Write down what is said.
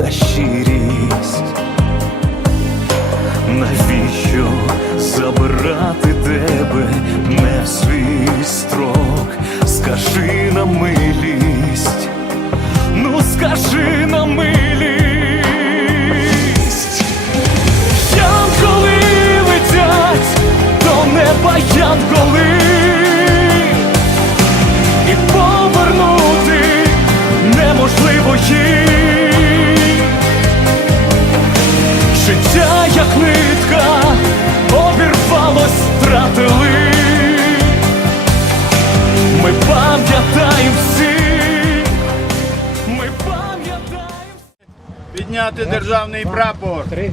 та щирість. Навіщо забирати тебе не в свій строк? Скажи Життя як нитка обірвалось, втратили Ми пам'ятаємо всіх, ми пам'ятаємо Підняти державний прапор. Три.